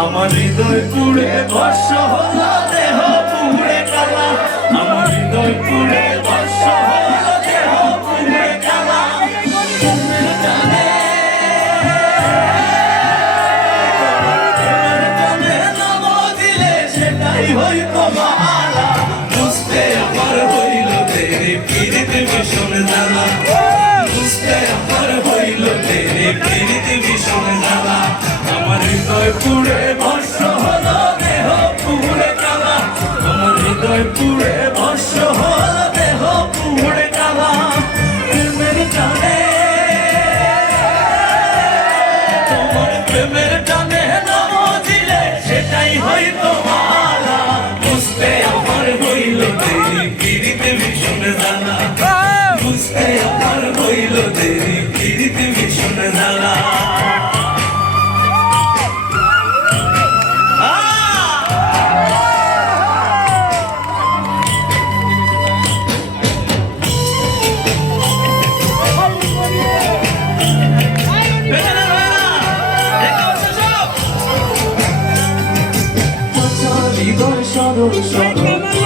আমার হৃদয় পুড়ে বর্ষ হলো দেহ পুড়ে কালা। আমার হৃদয় পুড়ে হৃদয় পুড়ে ভস্য হলো দেহ পুড়ে কালা আমার হৃদয় পুড়ে ভস্য হলো দেহ পুড়ে কালা প্রেমের টানে। তোমার প্রেমের টানে নাম দিলে সেটাই হয়তো মালা বুঝতে আমার হইল দেরি পিড়িতে ভীষণ জ্বালা। বুঝতে আমার হইল দেরি। হৃদয় সরল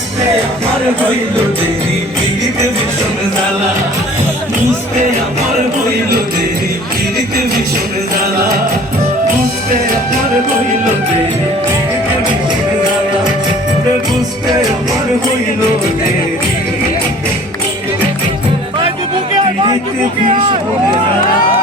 বুঝতে আমার হইল দেরি, পিড়িতে ভীষণ জ্বালা। বুঝতে আমার হইল দেরি, পিড়িতে ভীষণ জ্বালা। বুঝতে আমার হইল দেরি, পিড়িতে ভীষণ জ্বালা। বুঝতে আমার হইল দেরি। পিড়িতে ভীষণ